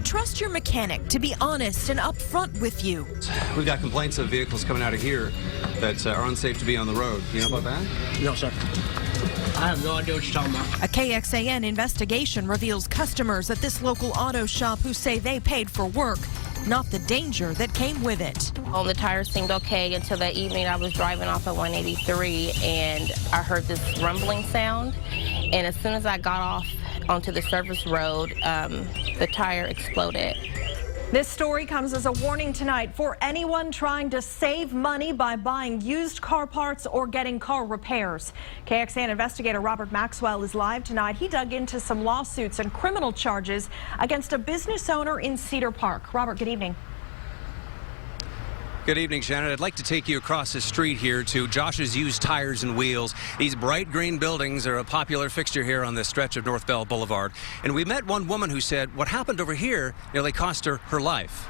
you trust your mechanic to be honest and upfront with you. We've got complaints of vehicles coming out of here that are unsafe to be on the road. You know about that? No, sir. I have no idea what you're talking about. A KXAN investigation reveals customers at this local auto shop who say they paid for work, not the danger that came with it. On the tires seemed okay until that evening I was driving off at 183 and I heard this rumbling sound. And as soon as I got off onto the service road, the tire exploded. This story comes as a warning tonight for anyone trying to save money by buying used car parts or getting car repairs. KXAN investigator Robert Maxwell is live tonight. He dug into some lawsuits and criminal charges against a business owner in Cedar Park. Robert, good evening. Good evening, Shannon. I'd like to take you across the street here to Josh's Used Tires and Wheels. These bright green buildings are a popular fixture here on this stretch of North Bell Boulevard. And we met one woman who said what happened over here nearly cost her her life.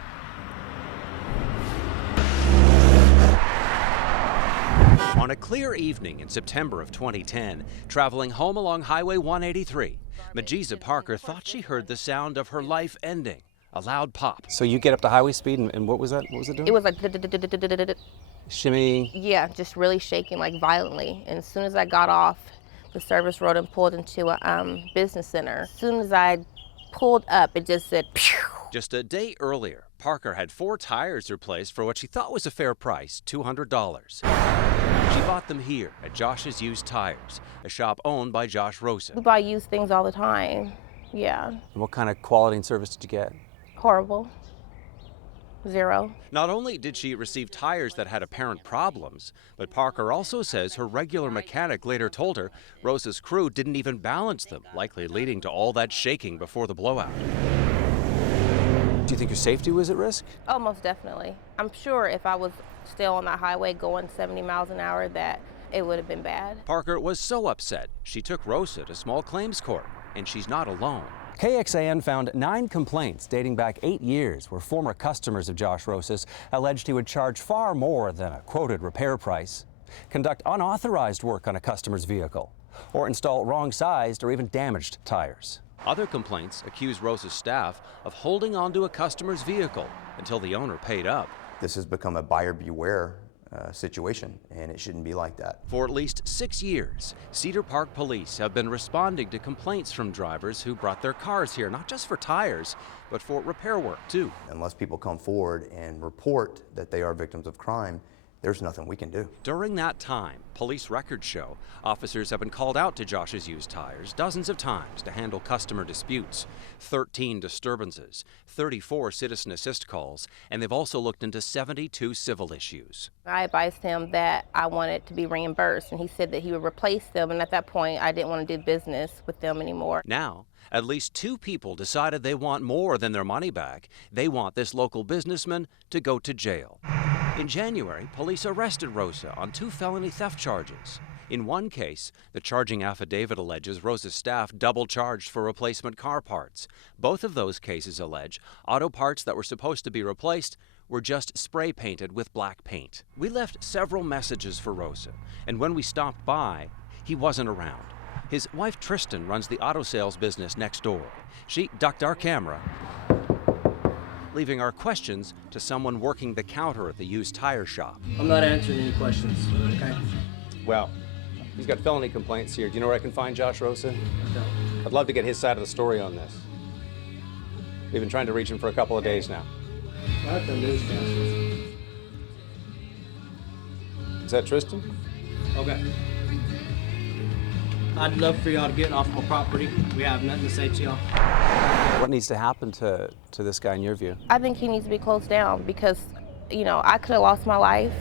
On a clear evening in September of 2010, traveling home along Highway 183, Majiza Parker thought she heard the sound of her life ending. A loud pop. So you get up to highway speed, and what was that? What was it doing? It was like shimmy. yeah, just really shaking like violently. And as soon as I got off the service road and pulled into a business center, as soon as I pulled up, it just said pew. Just a day earlier, Parker had 4 tires replaced for what she thought was a fair price, $200. She bought them here at Josh's Used Tires, a shop owned by Josh Rosa. We buy used things all the time. Yeah. And what kind of quality and service did you get? Horrible. Zero. Not only did she receive tires that had apparent problems, but Parker also says her regular mechanic later told her Rosa's crew didn't even balance them, likely leading to all that shaking before the blowout. Do you think your safety was at risk? Oh, most definitely. I'm sure if I was still on that highway going 70 miles an hour that it would have been bad. Parker was so upset, she took Rosa to small claims court, and she's not alone. KXAN found 9 complaints dating back 8 years where former customers of Josh Rosa's alleged he would charge far more than a quoted repair price, conduct unauthorized work on a customer's vehicle, or install wrong-sized or even damaged tires. Other complaints accuse Rosa's staff of holding onto a customer's vehicle until the owner paid up. This has become a buyer beware situation, and it shouldn't be like that. For at least 6 years, Cedar Park police have been responding to complaints from drivers who brought their cars here, not just for tires, but for repair work too. Unless people come forward and report that they are victims of crime, there's nothing we can do. During that time, police records show officers have been called out to Josh's Used Tires dozens of times to handle customer disputes, 13 disturbances, 34 citizen assist calls, and they've also looked into 72 civil issues. I advised him that I wanted to be reimbursed, and he said that he would replace them, and at that point, I didn't want to do business with them anymore. Now, at least 2 people decided they want more than their money back. They want this local businessman to go to jail. In January, police arrested Rosa on 2 felony theft charges. In one case, the charging affidavit alleges Rosa's staff double-charged for replacement car parts. Both of those cases allege auto parts that were supposed to be replaced were just spray painted with black paint. We left several messages for Rosa, and when we stopped by, he wasn't around. His wife Tristan runs the auto sales business next door. She ducked our camera, leaving our questions to someone working the counter at the used tire shop. I'm not answering any questions, okay? Well, he's got felony complaints here. Do you know where I can find Josh Rosa? No. I'd love to get his side of the story on this. We've been trying to reach him for a couple of days now. I have the newscasters. Is that Tristan? Okay. I'd love for y'all to get off my property. We have nothing to say to y'all. What needs to happen to this guy in your view? I think he needs to be closed down because, you know, I could have lost my life.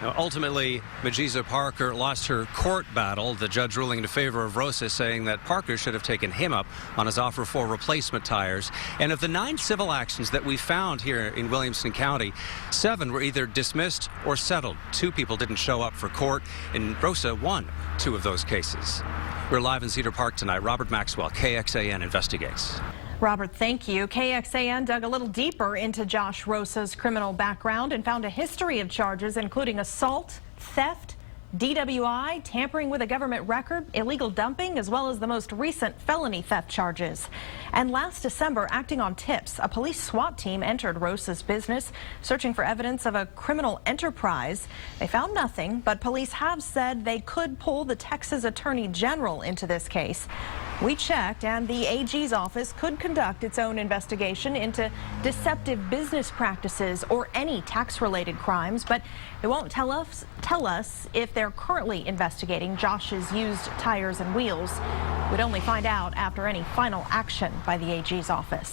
Now, ultimately, Majiza Parker lost her court battle, the judge ruling in favor of Rosa, saying that Parker should have taken him up on his offer for replacement tires. And of the 9 civil actions that we found here in Williamson County, 7 were either dismissed or settled. 2 people didn't show up for court, and Rosa won 2 of those cases. We're live in Cedar Park tonight. Robert Maxwell, KXAN investigates. Robert, thank you. KXAN dug a little deeper into Josh Rosa's criminal background and found a history of charges including assault, theft, DWI, tampering with a government record, illegal dumping, as well as the most recent felony theft charges. And last December, acting on tips, a police SWAT team entered Rosa's business, searching for evidence of a criminal enterprise. They found nothing, but police have said they could pull the Texas Attorney General into this case. We checked, and the AG's office could conduct its own investigation into deceptive business practices or any tax-related crimes, but it won't tell us if they're currently investigating Josh's used tires and wheels. We'd only find out after any final action by the AG's office.